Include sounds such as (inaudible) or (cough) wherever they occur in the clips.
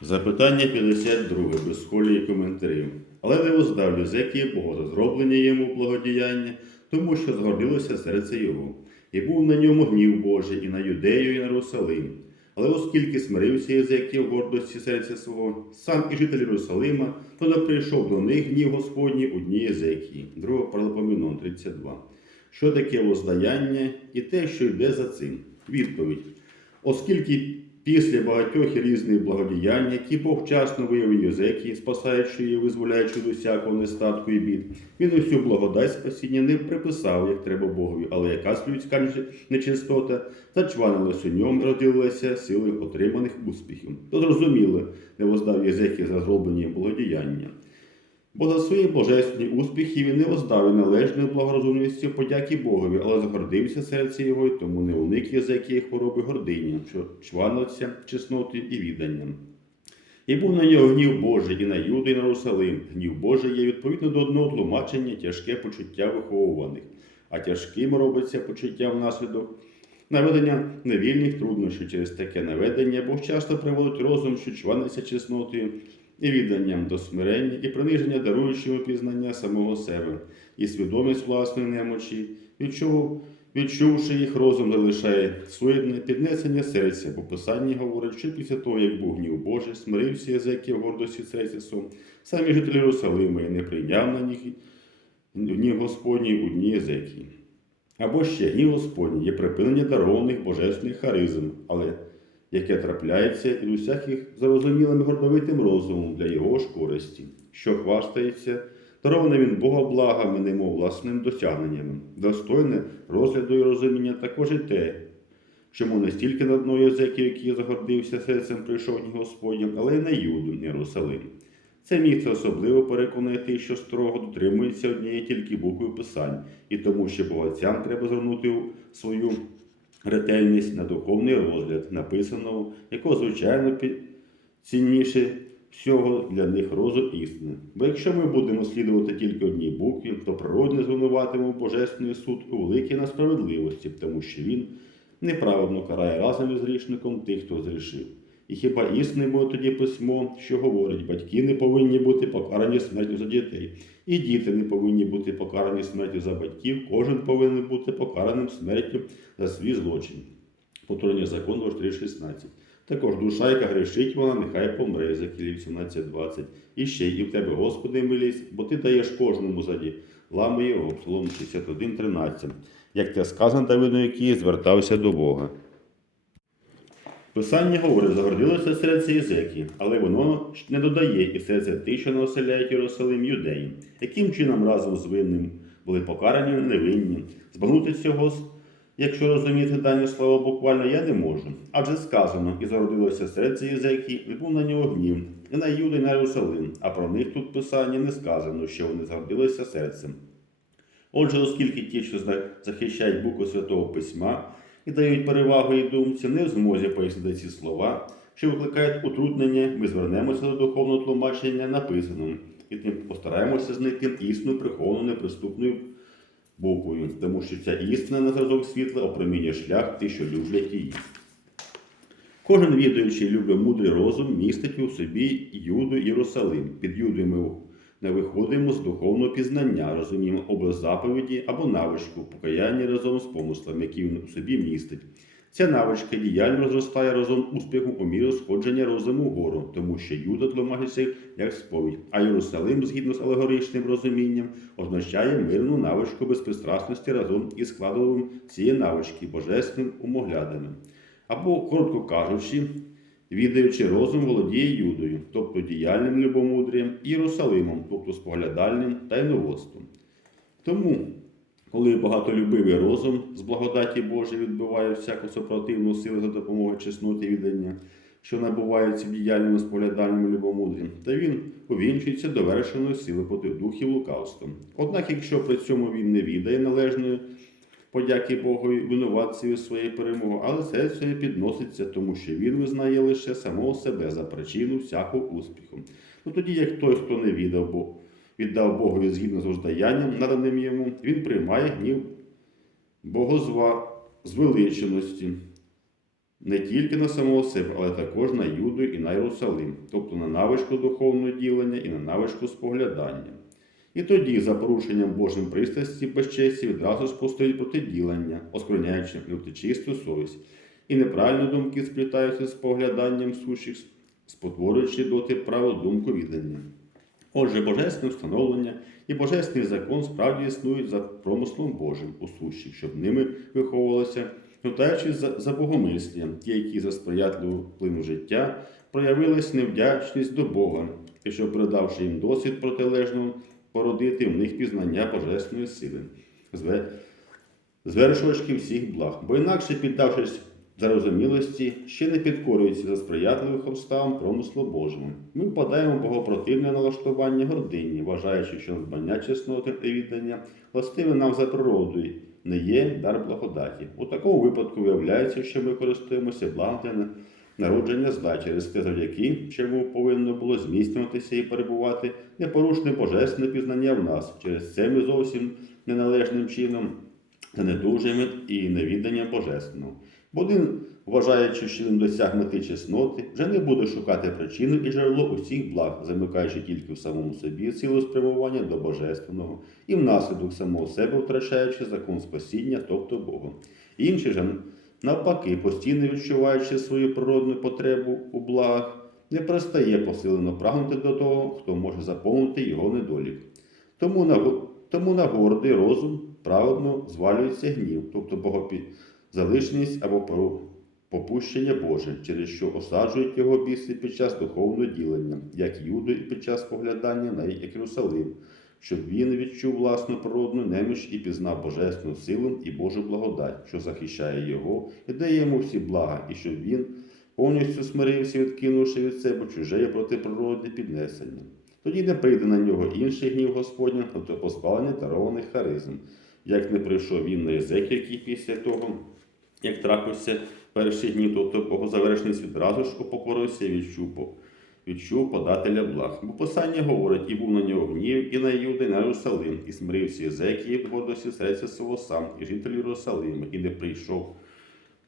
Запитання 52 без колі коментарів. Але не Лізекія Бога за зроблення йому благодіяння, тому що згордилося серце його, і був на ньому гнів Божий і на Юдею, і на Єрусалим. Але оскільки смирився Єзекія в гордості серця свого, сам і житель Єрусалима, то не прийшов до них гнів Господній у дні Єзекії. 2 Паралопомінон 32. Що таке воздаяння і те, що йде за цим? Відповідь. Оскільки після багатьох різних благодіянь, які Бог вчасно виявив Йозекі, спасаючи її, визволяючи до всякого нестатку і бід, він усю благодать спасіння не приписав, як треба Богові, але якась людська нечистота зачванилась у ньому розділилася силою отриманих успіхів. То зрозуміло, не воздав Єзекія за зроблені благодіяння. Бо за свої божественні успіхи він не воздав і належною благорозумністю подяки Богові, але загордився серце його, і тому не уник є язики хвороби гордині, що чванився чесноти і відданням. І був на нього гнів Божий і на Юду, і на Русалим. Гнів Божий є відповідно до одного тлумачення тяжке почуття виховуваних, а тяжким робиться почуття внаслідок наведення невільних труднощів через таке наведення, Бог часто приводить розум, що чваниться чеснотою і відданням до смирення, і приниження даруючого пізнання самого себе, і свідомість власної немочі, відчув, відчувши їх, розум залишає суєдне піднесення серця, бо Писання говорить, що після того, як був гнів Божий, смирився язики в гордості сум, самі жителі Єрусалима і не прийняв на них гнів Господній у дні язики. Або ще гнів Господній є припинення дарованих божественних харизм, але яке трапляється і усяких зарозумілим гордовитим розумом для його ж користі, що хвастається, дароване він Бога благами, немов власним досягненнями, достойне розгляду і розуміння також і те, чому не стільки на дно язиків, який загордився серцем, прийшов ні Господнім, але й на Юду, Єрусалим. Це місце особливо переконує тих, що строго дотримується однієї тільки букви писань, і тому, що богатцям треба звернути свою ретельність на духовний розгляд, написаного, якого, звичайно, цінніше всього для них розум істини. Бо якщо ми будемо слідувати тільки одній букві, то природне звинуватимо Божественний суд у великій несправедливості, тому що він неправедно карає разом із грішником тих, хто зрішив. І хіба істинне буде тоді письмо, що говорить, батьки не повинні бути покарані смертю за дітей, і діти не повинні бути покарані смертю за батьків, кожен повинен бути покараним смертю за свій злочин. Повторення закону 23.16. Також душа, яка грішить, вона нехай помре, за 18.20. І ще і в тебе, Господи, милість, бо ти даєш кожному заді. Лами його, Псалом 61.13. Як те сказано Давиду, який звертався до Бога. Писання говорить, загордилося серце Єзекі, але воно не додає і серце тих, що населяють Єрусалим юдеї, яким чином разом з винним були покарані невинні. Збагнути цього, якщо розуміти дані слова буквально, я не можу. Адже сказано, і зародилося серце Єзекі, і був на нього гнів, і на Юди, і на Єрусалим, а про них тут писання не сказано, що вони загордилися серцем. Отже, оскільки ті, що захищають букву Святого Письма, і дають перевагу її думці, не в змозі пояснити ці слова, що викликають утруднення, ми звернемося до духовного тлумачення написаному і тим постараємося знайти істину приховану неприступною буквою, тому що ця істина на зразок світла опромінює шлях ті, що люблять її. Кожен відуючий любить мудрий розум містить у собі Юду Єрусалим. Під Юдою ми не виходимо з духовного пізнання, розуміємо образ заповіді або навичку, покаяння разом з помислами, які він у собі містить. Ця навичка діяльно розростає разом успіхом у міру сходження розуму вгору, тому що Юда тлумачиться як сповідь, а Єрусалим, згідно з алегоричним розумінням, означає мирну навичку безпристрасності разом із складовим цієї навички божественним умоглядами. Або, коротко кажучи, відаючи розум володіє Юдою, тобто діяльним любомудрієм, Єрусалимом, тобто споглядальним тайноводством. Тому, коли багатолюбивий розум з благодаті Божої відбиває всяку супротивну силу за допомогою чесноти і віддання, що набувається в діяльному споглядальному любомудрі, то він увінчується довершеною сили проти духів лукавства. Однак, якщо при цьому він не віддає належної подяки Богу винуватцеві своєї перемоги, але серце підноситься, тому що він визнає лише самого себе за причину всякого успіху. Ну тоді, як той, хто не віддав Богу, віддав Богові згідно з воздаянням, наданим йому, він приймає гнів Богозва звеличеності. не тільки на самого себе, але також на Юду і на Єрусалим, тобто на навичку духовного ділення і на навичку споглядання. І тоді, за порушенням Божим пристрасті безчесті, відразу ж постають протиділення, оскверняючи невтечисту совість, і неправильні думки сплітаються з погляданням сущих, спотворюючи доти праву думку віддання. Отже, божественне встановлення і божественний закон справді існують за промислом Божим у сущих, щоб ними виховувалося, втаючись за, за богомислям, ті, які за сприятливу вплину життя проявилась невдячність до Бога, і що, передавши їм досвід протилежного, породити в них пізнання божественної сили, звершувачки всіх благ, бо інакше, піддавшись зарозумілості, ще не підкорюються за сприятливих обставин промислу Божому. Ми впадаємо в богопротивне налаштування гордині, вважаючи, що надбання чесноти та віддання властиве нам за природою, не є дар благодаті. У такому випадку виявляється, що ми користуємося на- народження через те, завдяки чому повинно було зміцнюватися і перебувати непорушне божественне пізнання в нас. Через це ми зовсім неналежним чином занедужуємо і невідданням божественного. Бо один, вважаючи, що він досяг мети чесноти, вже не буде шукати причину і джерело усіх благ, замикаючи тільки в самому собі силу спрямування до божественного, і внаслідок самого себе втрачаючи закон спасіння, тобто Бога. Інші ж, навпаки, постійно відчуваючи свою природну потребу у благах, не перестає посилено прагнути до того, хто може заповнити його недолік. Тому на, тому на гордий розум праведно звалюється гнів, тобто богопі залишеність або попущення Боже, через що осаджують його біси під час духовного ділення, як Юду і під час поглядання на Єрусалим, щоб він відчув власну природну неміч і пізнав божественну силу і Божу благодать, що захищає його і дає йому всі блага, і щоб він повністю смирився, відкинувши від себе чуже протиприродне піднесення. Тоді не прийде на нього інший гнів Господня, тобто позбавлення дарованих харизм, як не прийшов він на язик, який після того, як трапився перші дні, тобто богозавершеність відразу ж упокорився і відчув, по- відчув подателя благ. Бо Писання говорить, і був на нього гнів, і на Юди, і на Єрусалим, і смирився язик, і в гордості серця свого сам, і житель Єрусалима, і не прийшов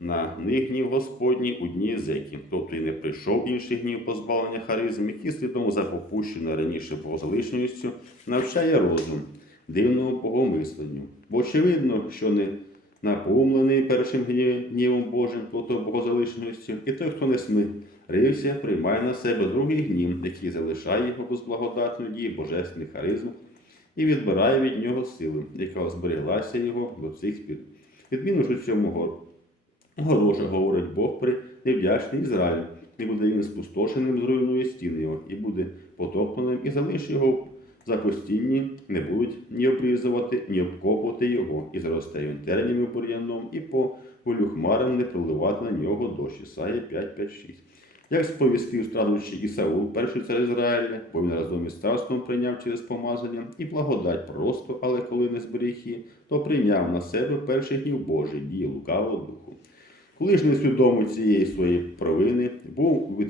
на них гнів Господній у дні Єзекі, тобто і не прийшов інший гнів позбавлення харизм, який слідом за попущеною раніше богозалишністю навчає розум, дивному богомисленню. Бо очевидно, що не наповнений першим гнівом Божим, тобто богозалишністю, і той, хто не смирився, приймає на себе другий гнів, який залишає його без благодатної дії божественних харизм і відбирає від нього силу, яка збереглася його до цих пір. Відміну ж у цьому гор- Гороже, говорить Бог при невдячний Ізраїль, і буде він спустошеним, зруйнує стіни його, і буде потопленим, і залиш його в запустінні, не будуть ні обрізувати, ні обкопувати його, і заросте він тернями бур'яном, і по волю хмарам не проливати на нього дощ. Ісая 5, 5, 6. Як сповістив страдуючий Ісаул, перший цар Ізраїля, бо він разом із царством прийняв через помазання і благодать просто, але коли не зберіг її, то прийняв на себе перший гнів Божий, дії лукавого духу. Коли ж не свідомо цієї своєї провини, був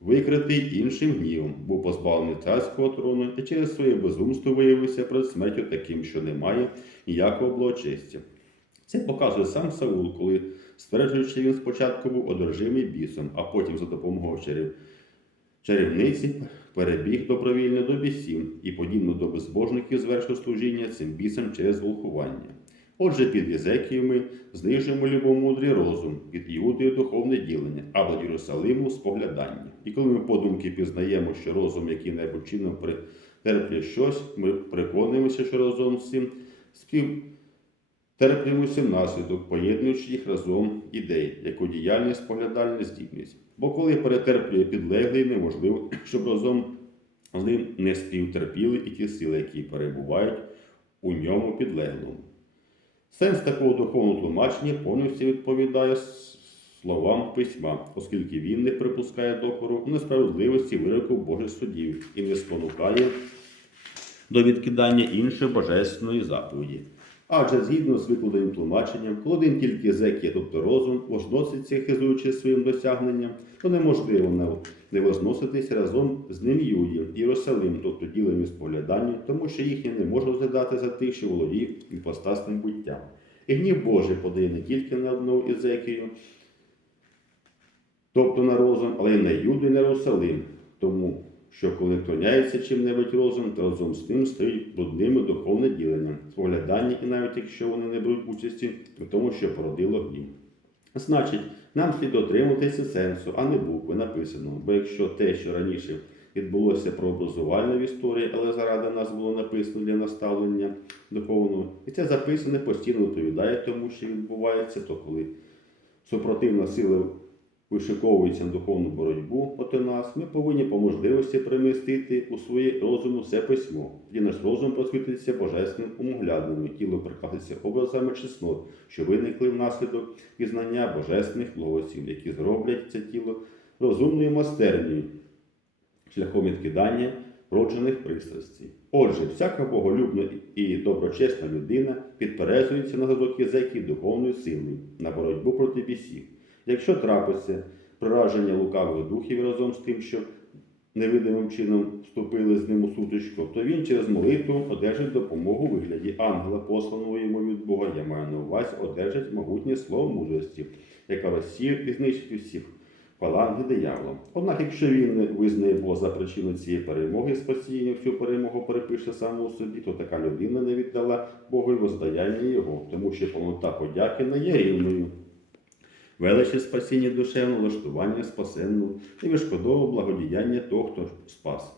викритий іншим гнівом, був позбавлений царського трону і через своє безумство виявився перед смертю таким, що не має ніякого благочестя. Це показує сам Саул, коли стверджуючи, він спочатку був одержимий бісом, а потім за допомогою чарів... чарівниці перебіг добровільно до бісів і, подібно до безбожників, звершив служіння цим бісам через волхування. Отже, під Єзекією ми знижуємо любомудрий розум, під Іудою духовне ділення, а до Єрусалиму споглядання. І коли ми подумки пізнаємо, що розум який-небудь чином претерплює щось, ми переконуємося, що разом з цим спів терплюємося внаслідок, поєднуючи їх разом ідей, яку діяльність споглядальна здібність. Бо коли перетерплює підлеглий, неможливо, (clears throat) щоб разом з ним не співтерпіли і ті сили, які перебувають у ньому підлеглому. Сенс такого духовного тлумачення повністю відповідає словам письма, оскільки він не припускає докору несправедливості вироку Божих судів і не спонукає до відкидання іншої божественної заповіді. Адже згідно з викладеним тлумаченням, коли один тільки зекія, тобто розум, возноситься, хизуючи своїм досягненням, то неможливо не- возноситись разом з ним Юді, Єрусалим, тобто ділом і спогляданням, тому що їхнє не може розглядати за тих, що володіють іпостасним буттям. І гнів Божий подає не тільки на одну ізекію, тобто на розум, але й на Юду і на Єрусалим. Тому що коли вклоняється чим-небудь розум, то разом з тим стають брудними духовне ділення, споглядання, і навіть якщо вони не беруть участі у тому, що породило гнів. Значить, нам слід дотримуватися сенсу, а не букви написаного. Бо якщо те, що раніше відбулося прообразувально в історії, але заради нас було написано для наставлення духовного, і це записане постійно відповідає тому, що відбувається, то коли супротивна сила вишиковується на духовну боротьбу проти нас, ми повинні по можливості примістити у своє розуму все письмо, тоді наш розум просвітиться божественним умоглядним, тіло прикраситься образами чеснот, що виникли внаслідок пізнання божественних голосів, які зроблять це тіло розумною майстернею, шляхом відкидання роджених пристрастей. Отже, всяка боголюбна і доброчесна людина підперезується на зразок язики духовною силою, на боротьбу проти бісів. Якщо трапиться прираження лукавих духів разом з тим, що невидимим чином вступили з ним у сутичку, то він через молитву одержить допомогу у вигляді ангела, посланого йому від Бога. Я маю на увазі, одержить могутнє слово мудрості, яка розсіє і знищить усіх фаланги диявола. Однак, якщо він визнає Бога за причину цієї перемоги, спасіння всю перемогу перепише саме у собі, то така людина не віддала Богу і воздаяння його, тому що повнота подяки не є рівною. Величі спасіння душевне, влаштування спасенного і вишкодове благодіяння того, хто спас.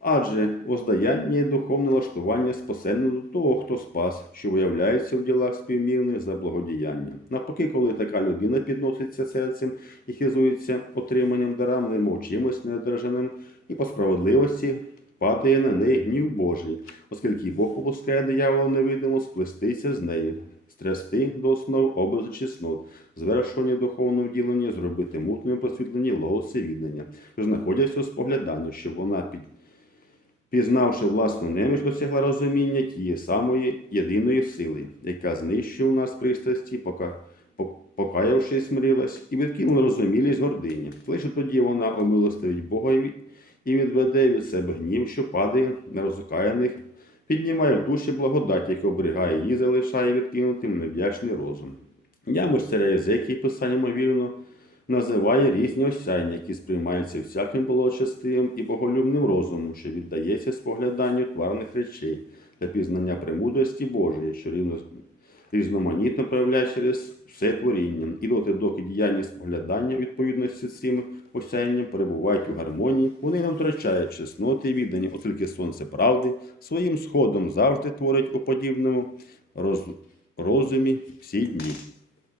Адже воздаяння є духовне влаштування спасенного до того, хто спас, що виявляється в ділах співмірних за благодіяння. Навпаки, коли така людина підноситься серцем і хизується отриманням дарам, немов чимось неодержаним, і по справедливості падає на неї гнів Божий, оскільки Бог опускає диявола невидимо сплестися з нею, стрясти до основ образу чеснот, звершування духовного вділення, зробити мутним просвітлені лоси віддання, що знаходяться у спогляданні, щоб вона пізнавши власну неміж, досягла розуміння тієї самої єдиної сили, яка знищує у нас пристрасті, пока, по- покаявшись, смирилась, і відкинула розумілість гордині. Лише тоді вона омилостивить Бога і відведе від себе гнів, що падає на розукаяних, піднімає в душі благодать, яка оберігає її, залишає відкинутим невдячний розум. Я царя Єзекії, писання ймовірно, називає різні осяяння, які сприймаються всяким благочестивим і боголюбним розумом, що віддається спогляданню тварних речей та пізнання премудрості Божої, що різноманітно проявляє через все творіння, і доти, доки діяльність споглядання відповідності цим осяянням перебувають у гармонії, вони не втрачають чесноти і віддані, оскільки сонце правди своїм сходом завжди творить у подібному роз- розумі всі дні.